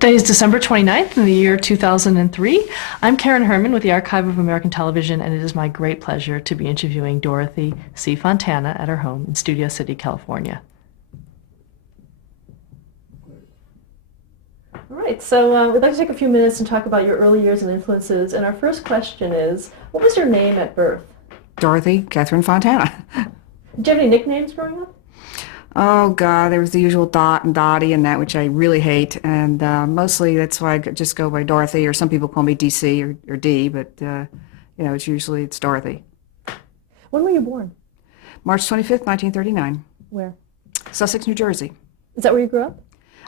Today is December 29th in the year 2003. I'm Karen Herman with the Archive of American Television, and it is my great pleasure to be interviewing Dorothy C. Fontana at her home in Studio City, California. All right, so we'd like to take a few minutes and talk about your early years and influences. And our first question is, what was your name at birth? Dorothy Catherine Fontana. Did you have any nicknames growing up? Oh God, there was the usual Dot and Dottie and that, which I really hate, and mostly that's why I just go by Dorothy, or some people call me DC or D, but it's Dorothy. When were you born? March 25th, 1939, Where? Sussex, New Jersey. Is that where you grew up?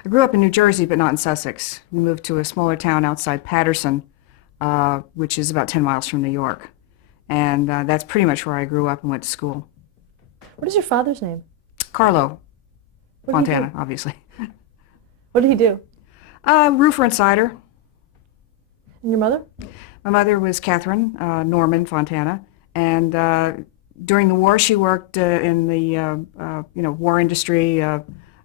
I grew up in New Jersey, but not in Sussex. We moved to a smaller town outside Paterson, which is about 10 miles from New York, and that's pretty much where I grew up and went to school. What is your father's name? Carlo What did he Fontana, do? obviously. What did he do? Roofer and cider. And your mother? My mother was Catherine Norman Fontana, and during the war she worked in the war industry. I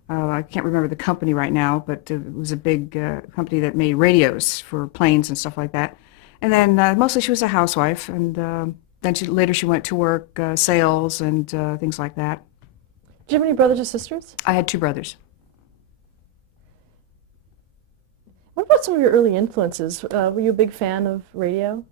can't remember the company right now, but it was a big company that made radios for planes and stuff like that. And then mostly she was a housewife, and then later she went to work sales and things like that. Did you have any brothers or sisters? I had two brothers. What about some of your early influences? Were you a big fan of radio?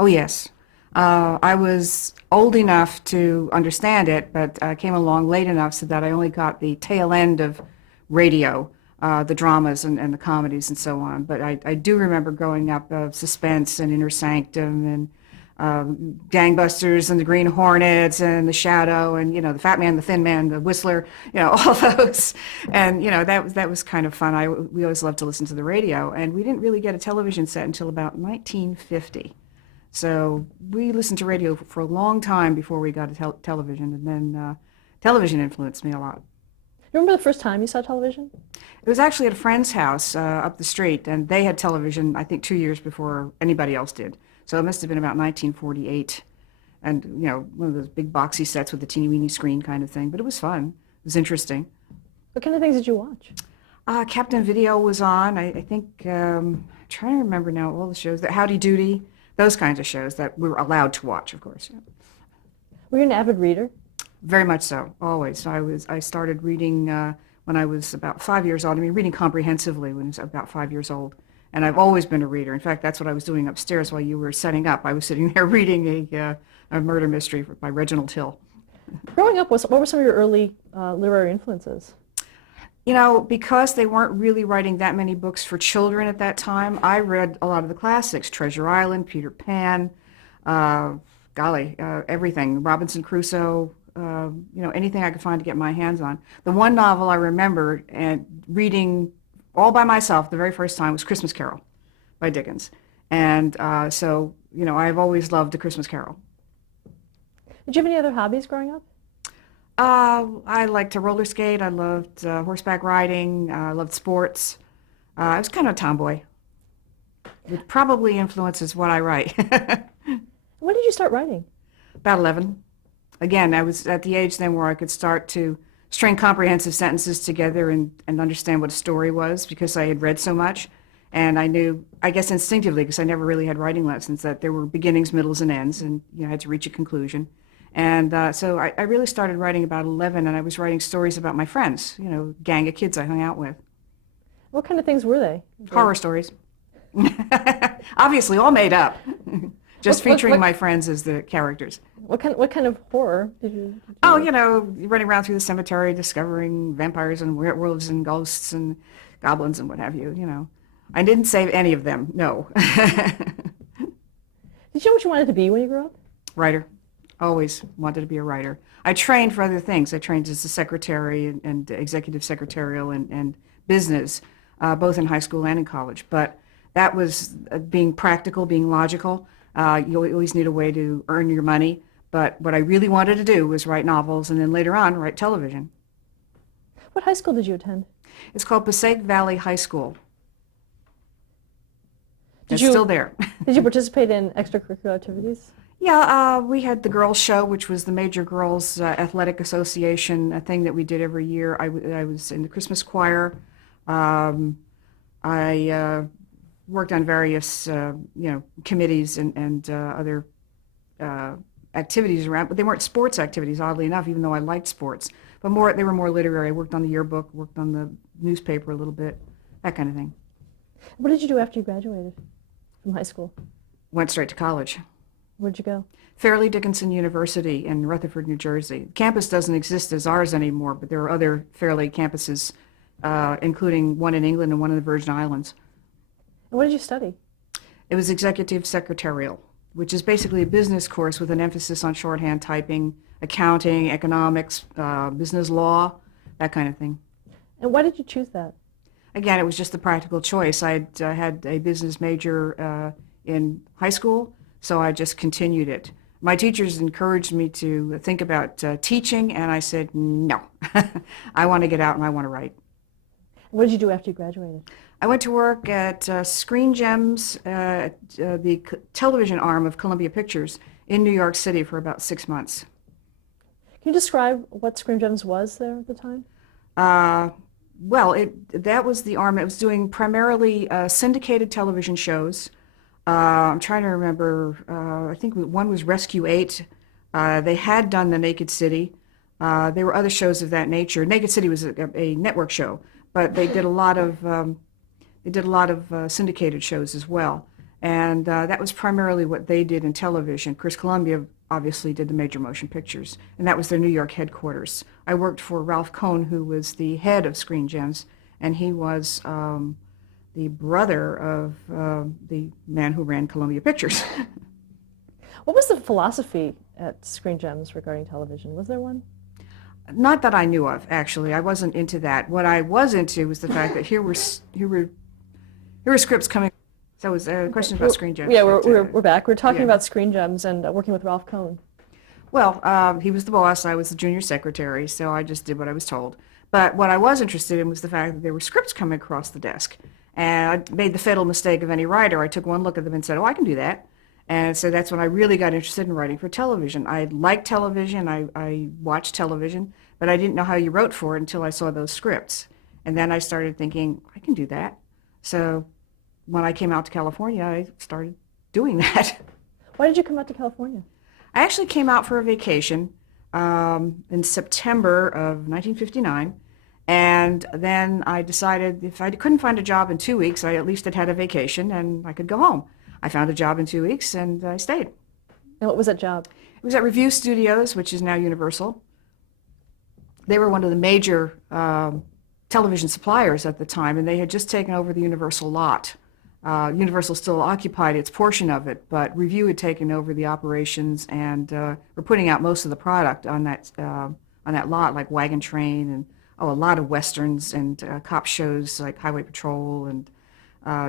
Oh yes. I was old enough to understand it, but I came along late enough so that I only got the tail end of radio, the dramas and the comedies and so on. But I do remember growing up Suspense and Inner Sanctum and Gangbusters and the Green Hornets and the Shadow and the Fat Man, the Thin Man, the Whistler, all those, and that was kind of fun. We always loved to listen to the radio, and we didn't really get a television set until about 1950. So we listened to radio for a long time before we got a television, and then television influenced me a lot. You remember the first time you saw television? It was actually at a friend's house up the street, and they had television, I think, 2 years before anybody else did. So it must have been about 1948, and one of those big boxy sets with the teeny weeny screen kind of thing. But it was fun. It was interesting. What kind of things did you watch? Captain Video was on. I think I'm trying to remember now all the shows. That Howdy Doody, those kinds of shows that we were allowed to watch, of course. Yeah. Were you an avid reader? Very much so, always. I started reading when I was about 5 years old. I mean, reading comprehensively when I was about 5 years old. And I've always been a reader. In fact, that's what I was doing upstairs while you were setting up. I was sitting there reading a murder mystery by Reginald Hill. Growing up, what were some of your early literary influences? Because they weren't really writing that many books for children at that time, I read a lot of the classics, Treasure Island, Peter Pan, everything, Robinson Crusoe, anything I could find to get my hands on. The one novel I remember and reading all by myself the very first time was Christmas Carol by Dickens. And I've always loved the Christmas Carol. Did you have any other hobbies growing up? I liked to roller skate. I loved horseback riding. I loved sports. I was kind of a tomboy. It probably influences what I write. When did you start writing? About 11. Again, I was at the age then where I could start to string comprehensive sentences together and understand what a story was because I had read so much. And I knew, I guess instinctively, because I never really had writing lessons, that there were beginnings, middles, and ends, and I had to reach a conclusion. And so I really started writing about 11, and I was writing stories about my friends, gang of kids I hung out with. What kind of things were they? Horror stories. Obviously, all made up. Just featuring my friends as the characters. What kind of horror did you Oh, running around through the cemetery, discovering vampires and werewolves and ghosts and goblins and what have you, I didn't save any of them, no. Did you know what you wanted to be when you grew up? Writer. Always wanted to be a writer. I trained for other things. I trained as a secretary and executive secretarial and business, both in high school and in college. But that was being practical, being logical. You always need a way to earn your money. But what I really wanted to do was write novels and then later on write television. What high school did you attend? It's called Passaic Valley High School. It's still there. Did you participate in extracurricular activities? Yeah, we had the girls' show, which was the Major Girls Athletic Association, a thing that we did every year. I was in the Christmas choir. I worked on various, committees and other activities around, but they weren't sports activities, oddly enough, even though I liked sports. But they were more literary. I worked on the yearbook, worked on the newspaper a little bit, that kind of thing. What did you do after you graduated from high school? Went straight to college. Where'd you go? Fairleigh Dickinson University in Rutherford, New Jersey. Campus doesn't exist as ours anymore, but there are other Fairleigh campuses, including one in England and one in the Virgin Islands. And what did you study? It was executive secretarial, which is basically a business course with an emphasis on shorthand typing, accounting, economics, business law, that kind of thing. And why did you choose that? Again, it was just a practical choice. I had a business major in high school, so I just continued it. My teachers encouraged me to think about teaching, and I said, no, I want to get out and I want to write. What did you do after you graduated? I went to work at Screen Gems, the television arm of Columbia Pictures in New York City for about 6 months. Can you describe what Screen Gems was there at the time? Well, that was the arm that was doing primarily syndicated television shows. I'm trying to remember, I think one was Rescue 8. They had done The Naked City. There were other shows of that nature. Naked City was a network show, but they did a lot of syndicated shows as well. And that was primarily what they did in television. Chris Columbia obviously did the major motion pictures, and that was their New York headquarters. I worked for Ralph Cohn, who was the head of Screen Gems, and he was the brother of the man who ran Columbia Pictures. What was the philosophy at Screen Gems regarding television? Was there one? Not that I knew of, actually. I wasn't into that. What I was into was the fact that here were scripts coming. So it was a question about Screen Gems. Yeah, we're back. We're talking about Screen Gems and working with Ralph Cohn. Well, he was the boss. I was the junior secretary, so I just did what I was told. But what I was interested in was the fact that there were scripts coming across the desk. And I made the fatal mistake of any writer. I took one look at them and said, oh, I can do that. And so that's when I really got interested in writing for television. I liked television. I watched television, but I didn't know how you wrote for it until I saw those scripts. And then I started thinking, I can do that. So when I came out to California, I started doing that. Why did you come out to California? I actually came out for a vacation in September of 1959, and then I decided if I couldn't find a job in 2 weeks, I at least had a vacation and I could go home. I found a job in 2 weeks and I stayed. And what was that job? It was at Review Studios, which is now Universal. They were one of the major television suppliers at the time, and they had just taken over the Universal lot. Universal still occupied its portion of it, but Review had taken over the operations and were putting out most of the product on that lot, like Wagon Train and a lot of westerns and cop shows like Highway Patrol and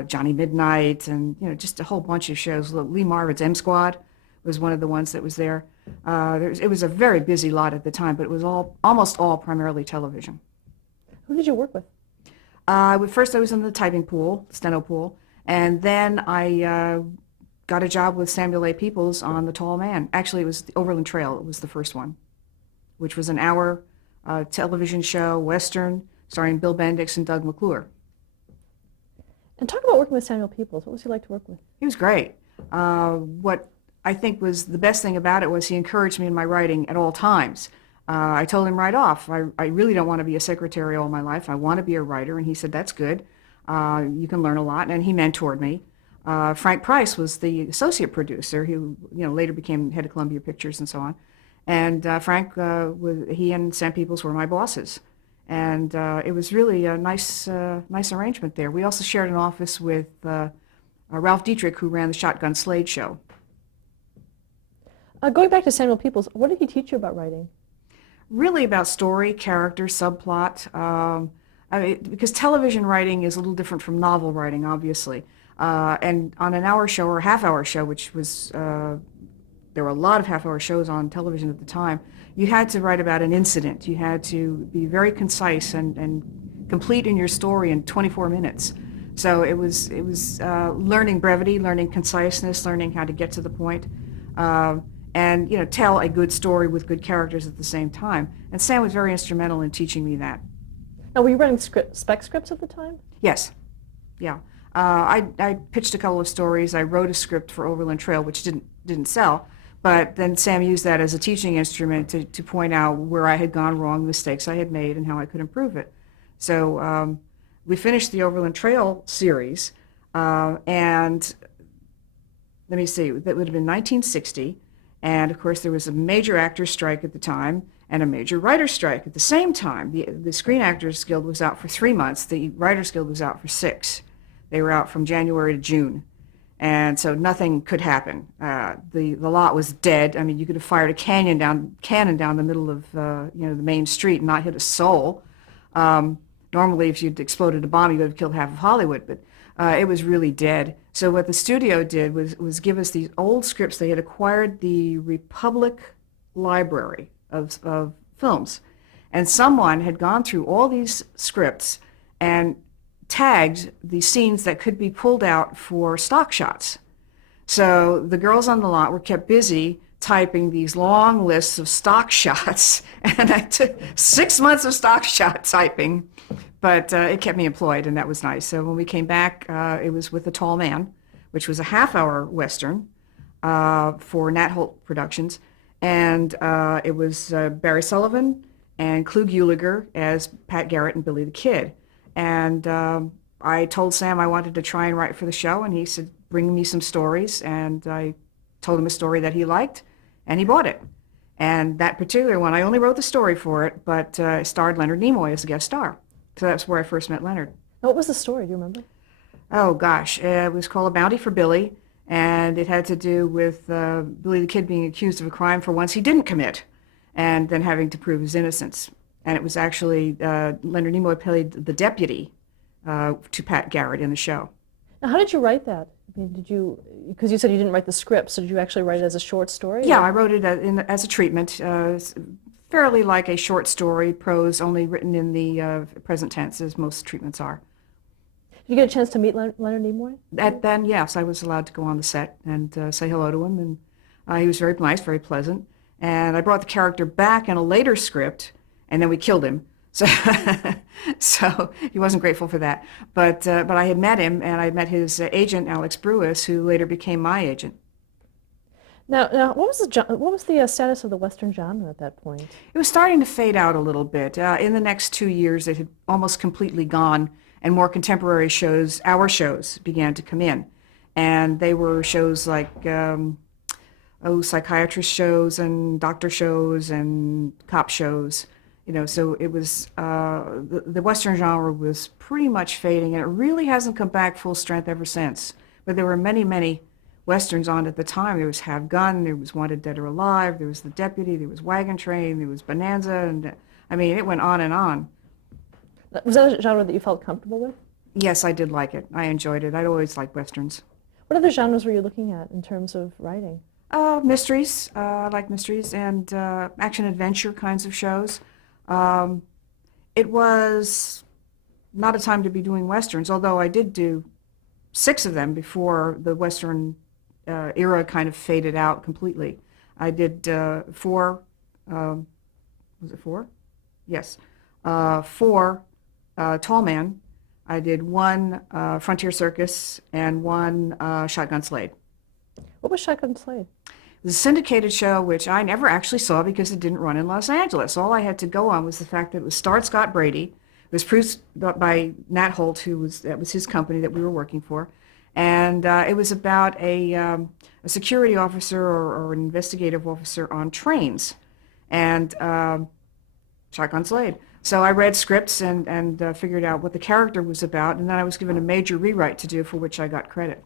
Johnny Midnight and just a whole bunch of shows. Lee Marvin's M Squad was one of the ones that was there. It was a very busy lot at the time, but it was almost all primarily television. Who did you work with? First I was in the typing pool, steno pool. And then I got a job with Samuel A. Peoples on The Tall Man. Actually, it was the Overland Trail. It was the first one, which was an hour television show, Western, starring Bill Bendix and Doug McClure. And talk about working with Samuel Peoples. What was he like to work with? He was great. What I think was the best thing about it was he encouraged me in my writing at all times. I told him right off, I really don't want to be a secretary all my life. I want to be a writer. And he said, that's good. You can learn a lot, and he mentored me. Frank Price was the associate producer, who later became head of Columbia Pictures and so on. And Frank, he and Sam Peoples were my bosses, and it was really a nice arrangement there. We also shared an office with Ralph Dietrich, who ran the Shotgun Slade show. Going back to Samuel Peoples, what did he teach you about writing? Really about story, character, subplot. Because television writing is a little different from novel writing, obviously. And on an hour show or a half-hour show, which was, there were a lot of half-hour shows on television at the time, you had to write about an incident. You had to be very concise and complete in your story in 24 minutes. So it was learning brevity, learning conciseness, learning how to get to the point, and tell a good story with good characters at the same time. And Sam was very instrumental in teaching me that. Now, were you running spec scripts at the time? Yes. yeah. I pitched a couple of stories. I wrote a script for Overland Trail, which didn't sell, but then Sam used that as a teaching instrument to point out where I had gone wrong, the mistakes I had made, and how I could improve it. So we finished the Overland Trail series, and let me see, that would have been 1960, and of course there was a major actors strike at the time and a major writer's strike at the same time. The Screen Actors Guild was out for 3 months. The Writers Guild was out for 6. They were out from January to June, and so nothing could happen. The lot was dead. I mean, you could have fired a cannon down the middle of the main street and not hit a soul. Normally, if you'd exploded a bomb, you would have killed half of Hollywood, but it was really dead. So what the studio did was give us these old scripts. They had acquired the Republic Library of films, and someone had gone through all these scripts and tagged the scenes that could be pulled out for stock shots. So the girls on the lot were kept busy typing these long lists of stock shots, and I took 6 months of stock shot typing, but it kept me employed, and that was nice. So when we came back, it was with The Tall Man, which was a half-hour Western for Nat Holt Productions, and it was Barry Sullivan and Klug Uliger as Pat Garrett and Billy the Kid. And I told Sam I wanted to try and write for the show, and he said, bring me some stories, and I told him a story that he liked, and he bought it. And that particular one, I only wrote the story for it, but it starred Leonard Nimoy as a guest star. So that's where I first met Leonard. What was the story? Do you remember? Oh, gosh. It was called A Bounty for Billy, and it had to do with Billy the Kid being accused of a crime for once he didn't commit, and then having to prove his innocence. And it was actually Leonard Nimoy played the deputy to Pat Garrett in the show. Now, how did you write that? I mean, because you said you didn't write the script, so did you actually write it as a short story? Yeah, or? I wrote it as a treatment, fairly like a short story, prose, only written in the present tense, as most treatments are. Did you get a chance to meet Leonard Nimoy? Then, yes, I was allowed to go on the set and say hello to him, and he was very nice, very pleasant. And I brought the character back in a later script, and then we killed him. So, so he wasn't grateful for that. But I had met him, and I had met his agent, Alex Brewis, who later became my agent. Now, what was the status of the Western genre at that point? It was starting to fade out a little bit. In the next 2 years, it had almost completely gone, and more contemporary shows, our shows, began to come in. And they were shows like psychiatrist shows and doctor shows and cop shows. So it was, the Western genre was pretty much fading, and it really hasn't come back full strength ever since. But there were many, many Westerns on at the time. There was Have Gun, there was Wanted Dead or Alive, there was The Deputy, there was Wagon Train, there was Bonanza, and I mean, it went on and on. Was that a genre that you felt comfortable with? Yes, I did like it. I enjoyed it. I'd always liked Westerns. What other genres were you looking at in terms of writing? Mysteries. I like mysteries and action-adventure kinds of shows. It was not a time to be doing Westerns, although I did do 6 of them before the Western era kind of faded out completely. I did 4, was it 4? Yes. 4 Tall Man. I did 1 Frontier Circus and 1 Shotgun Slade. What was Shotgun Slade? It was a syndicated show, which I never actually saw because it didn't run in Los Angeles. All I had to go on was the fact that it was starred Scott Brady. It was produced by Nat Holt, that was his company that we were working for. And it was about a security officer or an investigative officer on trains. And Shotgun Slade. So I read scripts and figured out what the character was about, and then I was given a major rewrite to do, for which I got credit.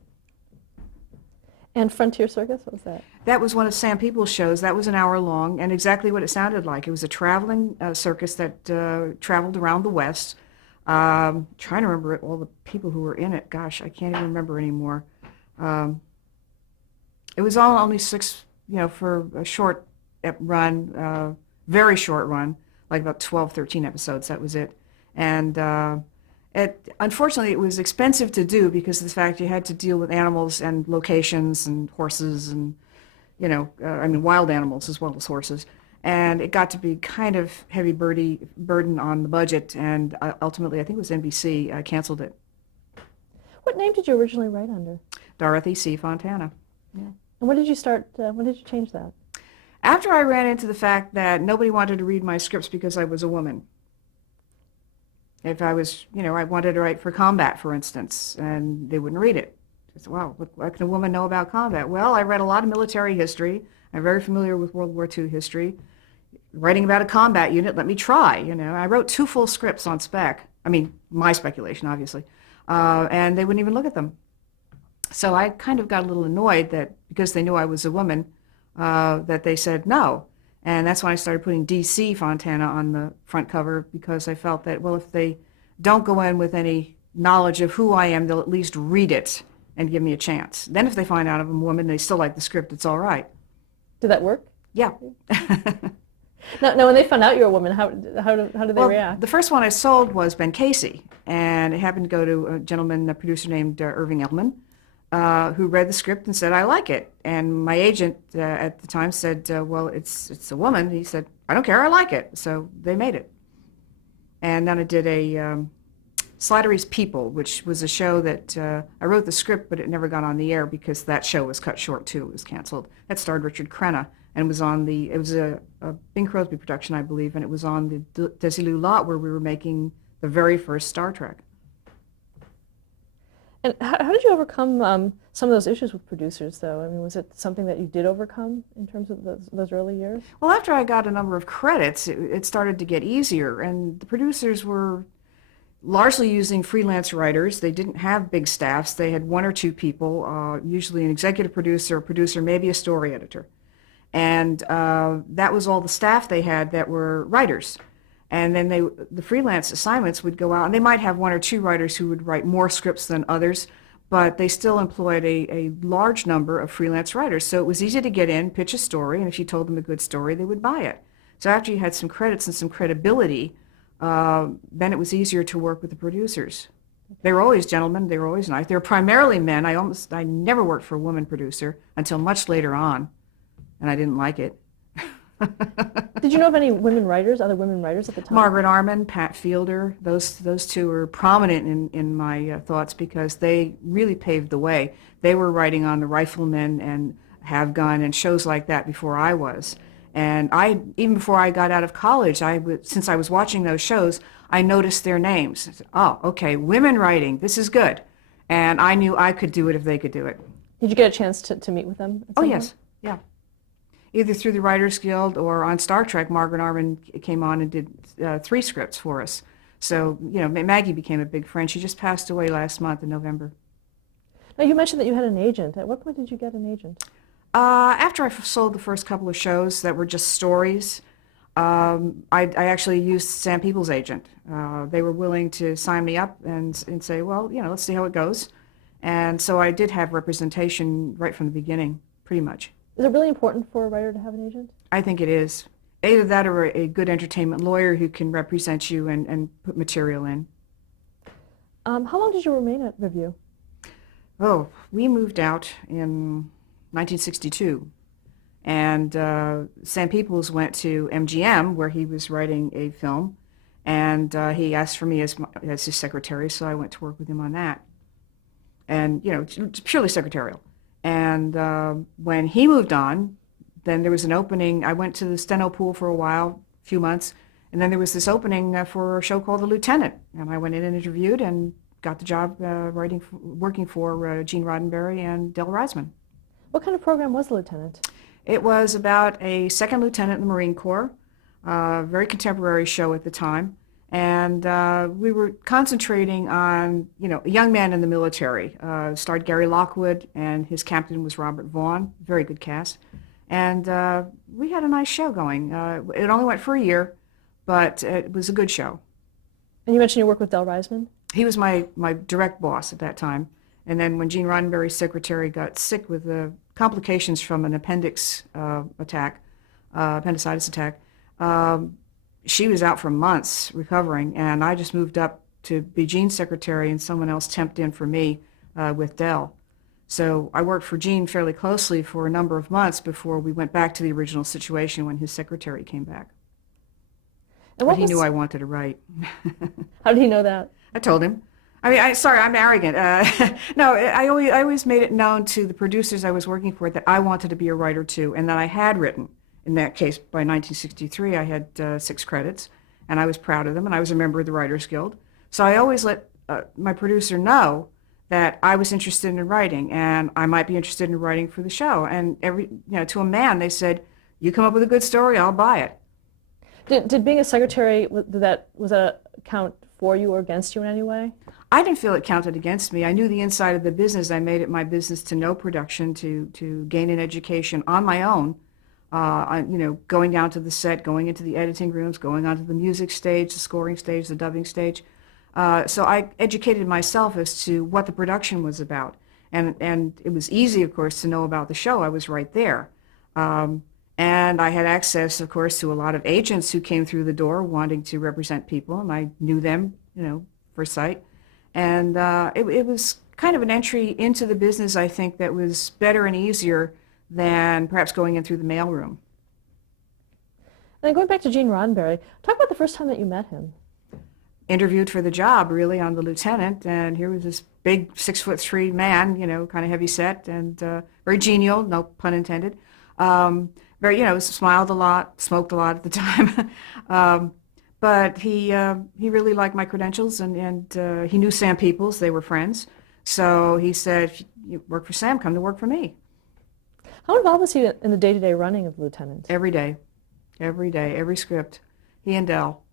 And Frontier Circus, what was that? That was one of Sam Peoples' shows. That was an hour long, and exactly what it sounded like. It was a traveling circus that traveled around the West. Trying to remember all the people who were in it. Gosh, I can't even remember anymore. It was all only 6, for a short run, very short run, like about 12, 13 episodes. That was it. And unfortunately, it was expensive to do because of the fact you had to deal with animals and locations and horses and, wild animals as well as horses. And it got to be kind of heavy burden on the budget, and ultimately, I think it was NBC, canceled it. What name did you originally write under? Dorothy C. Fontana. And when did you start, when did you change that? After I ran into the fact that nobody wanted to read my scripts because I was a woman. If I was, I wanted to write for combat, for instance, and they wouldn't read it. I said, wow, what can a woman know about combat? Well, I read a lot of military history. I'm very familiar with World War II history. Writing about a combat unit, let me try, I wrote 2 full scripts on spec. I mean, my speculation, obviously. And they wouldn't even look at them. So I kind of got a little annoyed that because they knew I was a woman, that they said no. And that's when I started putting DC Fontana on the front cover, because I felt that, well, if they don't go in with any knowledge of who I am, they'll at least read it and give me a chance. Then if they find out I'm a woman, they still like the script, it's all right. Did that work? Yeah. Now, when they found out you were a woman, how did they react? The first one I sold was Ben Casey, and it happened to go to a gentleman, a producer named Irving Edelman, who read the script and said, I like it. And my agent at the time said, well, it's a woman. He said, I don't care, I like it. So they made it. And then I did a Slattery's People, which was a show that I wrote the script, but it never got on the air because that show was cut short too. It was canceled. That starred Richard Crenna, and it was a Bing Crosby production, I believe, and it was on the Desilu lot where we were making the very first Star Trek. And how did you overcome some of those issues with producers, though? I mean, was it something that you did overcome in terms of those early years? Well, after I got a number of credits, it started to get easier, and the producers were largely using freelance writers. They didn't have big staffs. They had 1 or 2 people, usually an executive producer, a producer, maybe a story editor. And that was all the staff they had that were writers. And then the freelance assignments would go out, and they might have 1 or 2 writers who would write more scripts than others, but they still employed a large number of freelance writers. So it was easy to get in, pitch a story, and if you told them a good story, they would buy it. So after you had some credits and some credibility, then it was easier to work with the producers. They were always gentlemen, they were always nice. They were primarily men. I never worked for a woman producer until much later on, and I didn't like it. Did you know of any other women writers at the time? Margaret Arman, Pat Fielder, those 2 were prominent in my thoughts because they really paved the way. They were writing on The Rifleman and Have Gun and shows like that before I was. And even before I got out of college, since I was watching those shows, I noticed their names. I said, oh, okay, women writing, this is good. And I knew I could do it if they could do it. Did you get a chance to meet with them at some Oh, point? yes, yeah. Either through the Writers Guild or on Star Trek, Margaret Arman came on and did 3 scripts for us. So, Maggie became a big friend. She just passed away last month in November. Now, you mentioned that you had an agent. At what point did you get an agent? After I sold the first couple of shows that were just stories, I actually used Sam Peoples' agent. They were willing to sign me up and say, well, let's see how it goes. And so I did have representation right from the beginning, pretty much. Is it really important for a writer to have an agent? I think it is. Either that or a good entertainment lawyer who can represent you and put material in. How long did you remain at Review? Oh, we moved out in 1962. And Sam Peoples went to MGM, where he was writing a film, and he asked for me as his secretary, so I went to work with him on that. And, purely secretarial. And when he moved on, then there was an opening. I went to the steno pool for a while, a few months, and then there was this opening for a show called The Lieutenant. And I went in and interviewed and got the job working for Gene Roddenberry and Del Reisman. What kind of program was The Lieutenant? It was about a second lieutenant in the Marine Corps, very contemporary show at the time. And we were concentrating on, a young man in the military. Starred Gary Lockwood, and his captain was Robert Vaughn, very good cast. And we had a nice show going. It only went for a year, but it was a good show. And you mentioned you worked with Del Reisman? He was my direct boss at that time. And then when Gene Roddenberry's secretary got sick with the complications from an appendicitis attack, she was out for months recovering, and I just moved up to be Gene's secretary, and someone else temped in for me with Del. So I worked for Gene fairly closely for a number of months before we went back to the original situation when his secretary came back. And but he knew I wanted to write. How did he know that? I told him. I mean, sorry, I'm arrogant. No, I always made it known to the producers I was working for that I wanted to be a writer too, and that I had written. In that case, by 1963, I had 6 credits, and I was proud of them, and I was a member of the Writers Guild. So I always let my producer know that I was interested in writing, and I might be interested in writing for the show. And to a man, they said, "You come up with a good story, I'll buy it." Did being a secretary, was that count for you or against you in any way? I didn't feel it counted against me. I knew the inside of the business. I made it my business to know production, to gain an education on my own. Going down to the set, going into the editing rooms, going onto the music stage, the scoring stage, the dubbing stage. So I educated myself as to what the production was about. And it was easy, of course, to know about the show. I was right there. And I had access, of course, to a lot of agents who came through the door wanting to represent people, and I knew them, for sight. And it was kind of an entry into the business, I think, that was better and easier than perhaps going in through the mailroom. And then going back to Gene Roddenberry, talk about the first time that you met him. Interviewed for the job, really, on The Lieutenant, and here was this big 6'3" man, kind of heavy set and very genial, no pun intended. Very, smiled a lot, smoked a lot at the time. But he really liked my credentials, and he knew Sam Peoples. They were friends. So he said, "If you work for Sam, come to work for me." How involved was he in the day-to-day running of Lieutenant? Every day, every script. He and Del.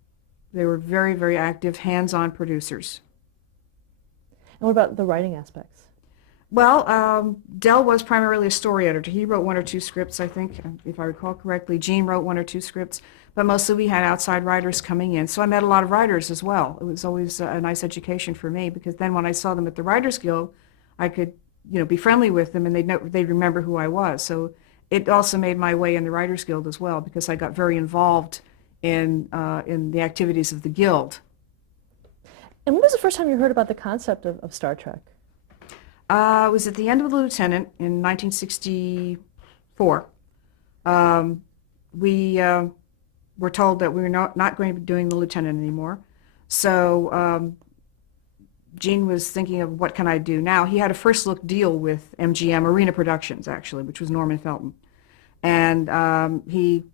They were very, very active, hands-on producers. And what about the writing aspects? Well, Del was primarily a story editor. He wrote 1 or 2 scripts, I think, if I recall correctly. Gene wrote 1 or 2 scripts, but mostly we had outside writers coming in. So I met a lot of writers as well. It was always a nice education for me, because then when I saw them at the Writers Guild, I could, be friendly with them, and they'd remember who I was. So it also made my way in the Writers Guild as well, because I got very involved in the activities of the Guild. And when was the first time you heard about the concept of Star Trek? It was at the end of The Lieutenant in 1964. We were told that we were not going to be doing The Lieutenant anymore. So Gene was thinking of, what can I do now? He had a first look deal with MGM, Arena Productions, actually, which was Norman Felton. And he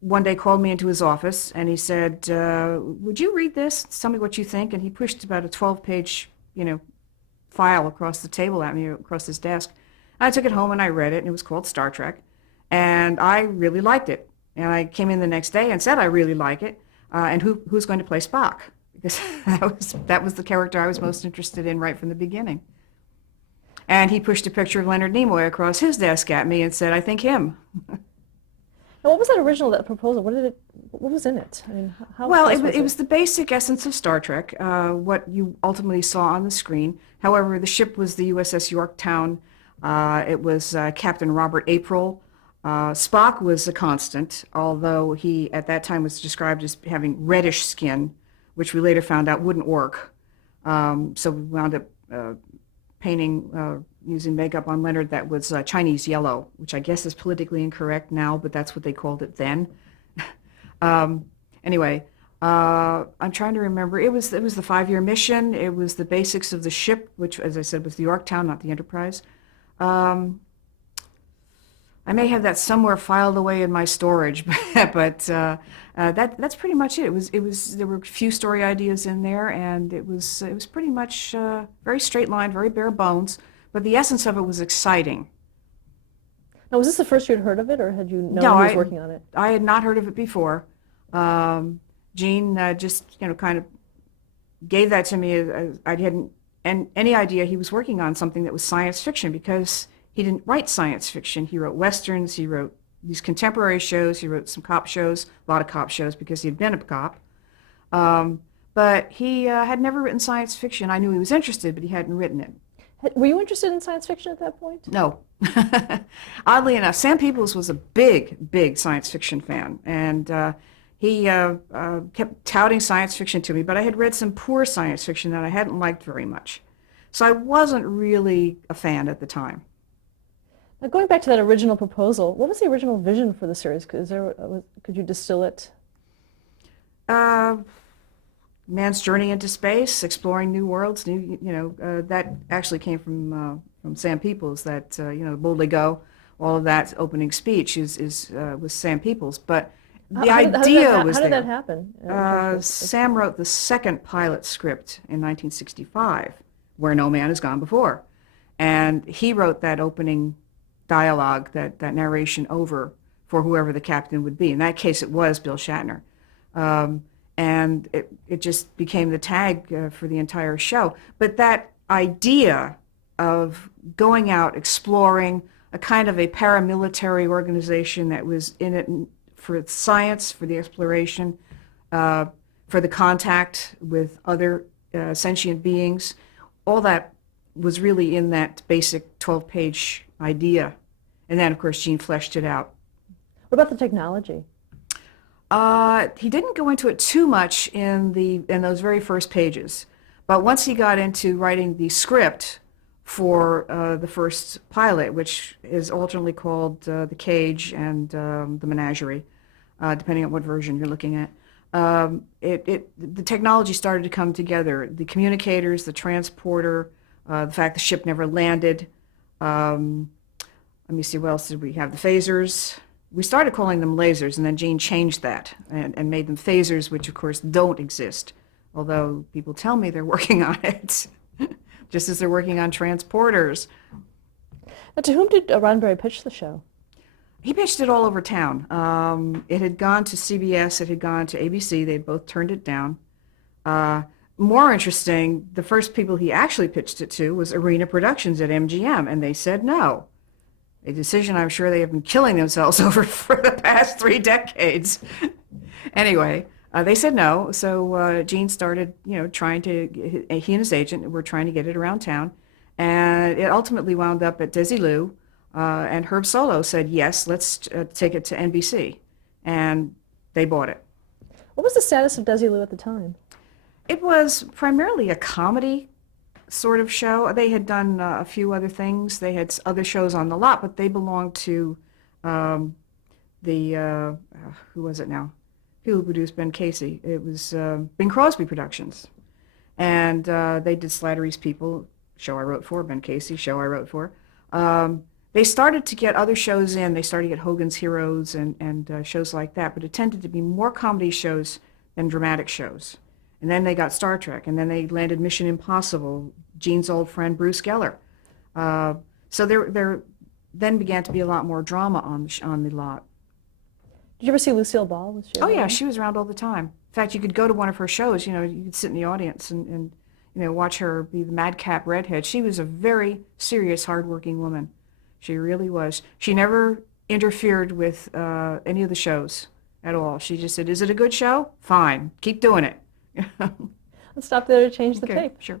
one day called me into his office, and he said, "Would you read this? Tell me what you think." And he pushed about a 12-page, file across the table at me, across his desk. I took it home and I read it, and it was called Star Trek, and I really liked it. And I came in the next day and said, "I really like it, and who's going to play Spock?" Because that was the character I was most interested in right from the beginning. And he pushed a picture of Leonard Nimoy across his desk at me and said, "I think him." And what was that proposal? What was in it? I mean, how Well, close it was the basic essence of Star Trek, what you ultimately saw on the screen. However, the ship was the USS Yorktown. It was Captain Robert April. Spock was a constant, although he at that time was described as having reddish skin, which we later found out wouldn't work. So we wound up painting, using makeup on Leonard that was Chinese yellow, which I guess is politically incorrect now, but that's what they called it then. Anyway, I'm trying to remember. It was the 5-year mission. It was the basics of the ship, which, as I said, was the Yorktown, not the Enterprise. I may have that somewhere filed away in my storage, but that's pretty much it. It was there were a few story ideas in there, and it was pretty much very straight line, very bare bones. But the essence of it was exciting. Now, was this the first you'd heard of it, or had you known No, he was working on it? I had not heard of it before. Gene just kind of gave that to me. I hadn't any idea he was working on something that was science fiction, because he didn't write science fiction. He wrote westerns. He wrote these contemporary shows. He wrote some cop shows, a lot of cop shows, because he had been a cop. But he had never written science fiction. I knew he was interested, but he hadn't written it. Were you interested in science fiction at that point? No. Oddly enough, Sam Peoples was a big, big science fiction fan, and he kept touting science fiction to me, but I had read some poor science fiction that I hadn't liked very much. So I wasn't really a fan at the time. Now, going back to that original proposal, what was the original vision for the series? Could you distill it? man's journey into space, exploring new worlds. That actually came from Sam Peoples. That Boldly Go, all of that opening speech was Sam Peoples. But the idea was how did that there. happen? In terms of- Sam wrote the second pilot script in 1965, Where No Man Has Gone Before, and he wrote that opening dialogue, that narration over for whoever the captain would be. In that case, it was Bill Shatner. And it just became the tag for the entire show. But that idea of going out, exploring a kind of a paramilitary organization that was in it for science, for the exploration, for the contact with other sentient beings, all that was really in that basic 12-page idea. And then, of course, Gene fleshed it out. What about the technology? He didn't go into it too much in those very first pages, but once he got into writing the script for the first pilot, which is alternately called The Cage and The Menagerie, depending on what version you're looking at, the technology started to come together. The communicators, the transporter, the fact the ship never landed. Let me see, what else did we have? The phasers. We started calling them lasers, and then Gene changed that and made them phasers, which of course don't exist, although people tell me they're working on it, just as they're working on transporters. Now, to whom did Roddenberry pitch the show? He pitched it all over town. It had gone to CBS, it had gone to ABC, they both turned it down. More interesting, the first people he actually pitched it to was Arena Productions at MGM, and they said no. A decision I'm sure they have been killing themselves over for the past 3 decades. Anyway, they said no, so Gene started, trying to, he and his agent were trying to get it around town, and it ultimately wound up at Desilu, and Herb Solow said, yes, let's take it to NBC, and they bought it. What was the status of Desilu at the time? It was primarily a comedy sort of show. They had done a few other things. They had other shows on the lot, but they belonged to who was it now? Who produced Ben Casey? It was Bing Crosby Productions. And they did Slattery's People, show I wrote for, Ben Casey, show I wrote for. They started to get other shows in. They started to get Hogan's Heroes and shows like that, but it tended to be more comedy shows than dramatic shows. And then they got Star Trek, and then they landed Mission Impossible, Gene's old friend Bruce Geller. So there then began to be a lot more drama on the lot. Did you ever see Lucille Ball? Was she Oh yeah, around? she was around all the time. In fact, you could go to one of her shows. You could sit in the audience and watch her be the madcap redhead. She was a very serious, hardworking woman. She really was. She never interfered with any of the shows at all. She just said, "Is it a good show? Fine, keep doing it." Let's stop there to change the Okay, tape. sure.